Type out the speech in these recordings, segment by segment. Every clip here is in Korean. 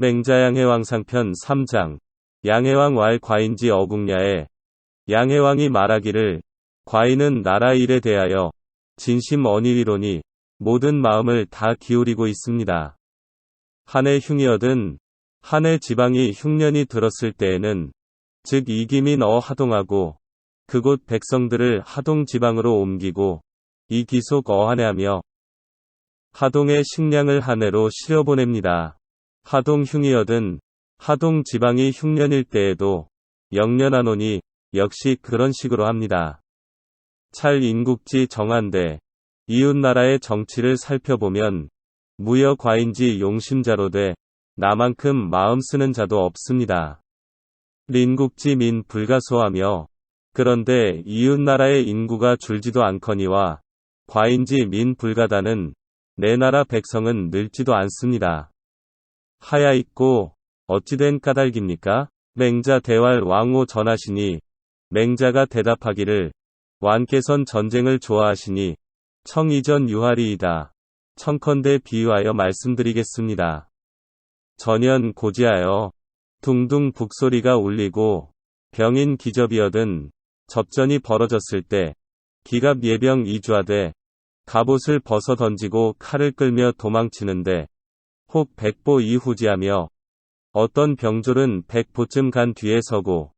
맹자양해왕 상편 3장 양해왕 왈 과인지 어국야에 양해왕이 말하기를 과인은 나라 일에 대하여 진심 언일이로니 모든 마음을 다 기울이고 있습니다. 한해 흉이어든 한해 지방이 흉년이 들었을 때에는 즉 이기민 어 하동하고 그곳 백성들을 하동 지방으로 옮기고 이 기속 어한해하며 하동의 식량을 한해로 실어보냅니다. 하동 흉이어든 하동 지방이 흉년일 때에도 영년하노니 역시 그런 식으로 합니다. 찰 인국지 정한대 이웃나라의 정치를 살펴보면 무여과인지 용심자로 돼 나만큼 마음 쓰는 자도 없습니다. 린국지 민 불가소하며 그런데 이웃나라의 인구가 줄지도 않거니와 과인지 민 불가다는 내 나라 백성은 늘지도 않습니다. 하야 있고 어찌된 까닭입니까? 맹자 대활 왕호 전하시니 맹자가 대답하기를 완께선 전쟁을 좋아하시니 청이전 유하리이다. 청컨대 비유하여 말씀드리겠습니다. 전연 고지하여 둥둥 북소리가 울리고 병인 기접이어든 접전이 벌어졌을 때 기갑 예병 이주하되 갑옷을 벗어 던지고 칼을 끌며 도망치는데 혹 백보 이후지하며 어떤 병졸은 백보쯤 간 뒤에 서고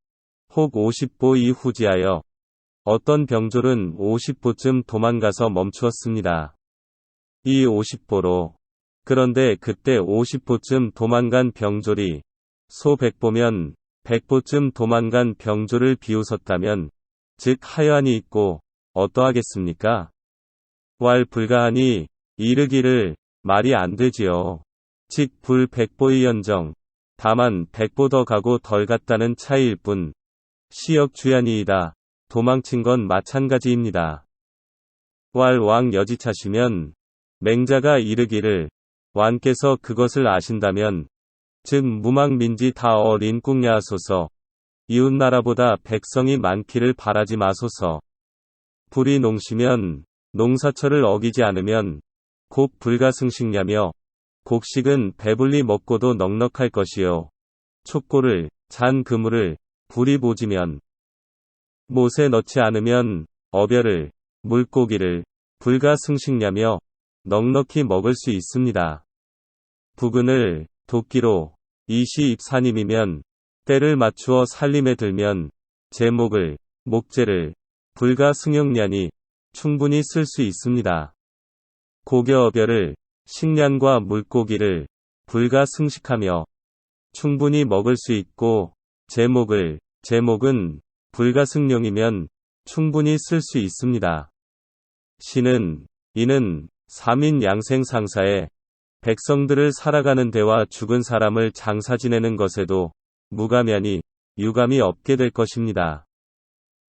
혹 오십보 이후지하여 어떤 병졸은 오십보쯤 도망가서 멈추었습니다. 이 오십보로 그런데 그때 오십보쯤 도망간 병졸이 소 백보면 백보쯤 도망간 병졸을 비웃었다면 즉 하여한이 있고 어떠하겠습니까? 왈 불가하니 이르기를 말이 안 되지요. 즉 불 백보의 연정 다만 백보 더 가고 덜 갔다는 차이일 뿐 시역 주야니이다. 도망친 건 마찬가지입니다. 왈왕 여지차시면 맹자가 이르기를 왕께서 그것을 아신다면 즉 무망민지 다 어린 꿈야소서 이웃나라보다 백성이 많기를 바라지 마소서 불이 농시면 농사철을 어기지 않으면 곡 불가승식냐며 곡식은 배불리 먹고도 넉넉할 것이요. 촉고를, 잔 그물을, 불이 보지면, 못에 넣지 않으면, 어별을, 물고기를, 불가 승식냐며, 넉넉히 먹을 수 있습니다. 부근을, 도끼로, 이시 입사님이면, 때를 맞추어 살림에 들면, 제목을, 목재를, 불가 승용냐니, 충분히 쓸 수 있습니다. 고겨어별을, 식량과 물고기를 불가 승식하며 충분히 먹을 수 있고 제목을 제목은 불가승용이면 충분히 쓸 수 있습니다. 시는 이는 3인 양생 상사에 백성들을 살아가는 데와 죽은 사람을 장사 지내는 것에도 무감이니 유감이 없게 될 것입니다.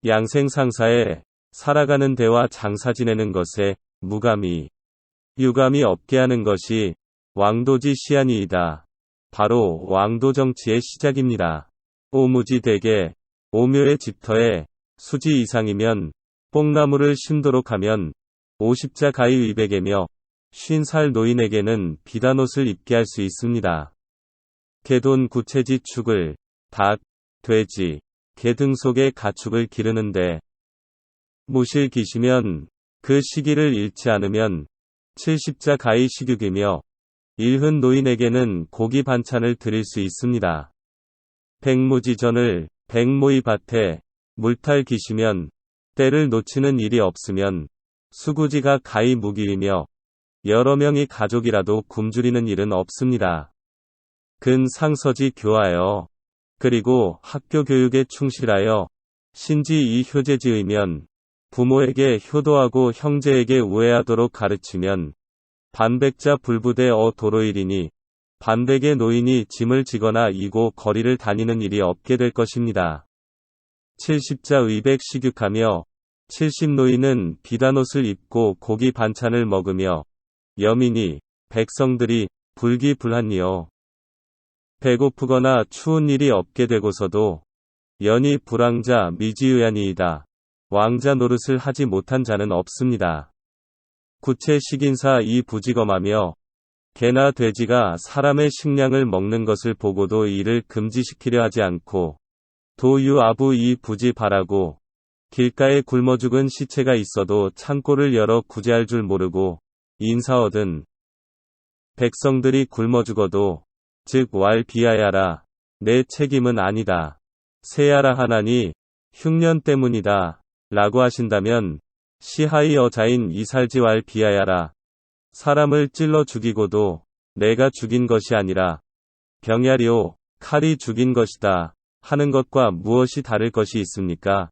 양생 상사에 살아가는 데와 장사 지내는 것에 무감이 유감이 없게 하는 것이 왕도지 시안이이다. 바로 왕도 정치의 시작입니다. 오무지 대계, 오묘의 집터에 수지 이상이면 뽕나무를 심도록 하면 50자 가위 위백이며 50살 노인에게는 비단옷을 입게 할 수 있습니다. 개돈 구체지 축을, 닭, 돼지, 개 등 속에 가축을 기르는데 무실 기시면 그 시기를 잃지 않으면 70자 가히 식육이며 일흔 노인에게는 고기 반찬을 드릴 수 있습니다. 백무지전을 백모이 밭에 물탈 기시면 때를 놓치는 일이 없으면 수구지가 가히 무기이며 여러 명이 가족이라도 굶주리는 일은 없습니다. 근 상서지 교하여 그리고 학교 교육에 충실하여 신지 이 효제지의면 부모에게 효도하고 형제에게 우애하도록 가르치면 반백자 불부대 어 도로일이니 반백의 노인이 짐을 지거나 이고 거리를 다니는 일이 없게 될 것입니다. 70자 의백 식육하며 70 노인은 비단 옷을 입고 고기 반찬을 먹으며 여민이 백성들이 불기불한이요. 배고프거나 추운 일이 없게 되고서도 연이 불황자 미지의한이이다. 왕자 노릇을 하지 못한 자는 없습니다. 구체 식인사 이 부지검하며 개나 돼지가 사람의 식량을 먹는 것을 보고도 이를 금지시키려 하지 않고 도유아부 이 부지 바라고 길가에 굶어 죽은 시체가 있어도 창고를 열어 구제할 줄 모르고 인사 얻은 백성들이 굶어 죽어도 즉 왈 비하야라 내 책임은 아니다. 세야라 하나니 흉년 때문이다. 라고 하신다면 시하이 여자인 이살지 왈 비하야라 사람을 찔러 죽이고도 내가 죽인 것이 아니라 병야리오 칼이 죽인 것이다 하는 것과 무엇이 다를 것이 있습니까?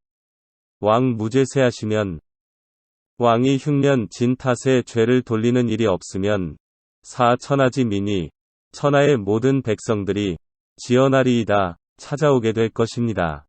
왕 무죄세하시면 왕이 흉년 진 탓에 죄를 돌리는 일이 없으면 사 천하지 민이 천하의 모든 백성들이 지어나리이다 찾아오게 될 것입니다.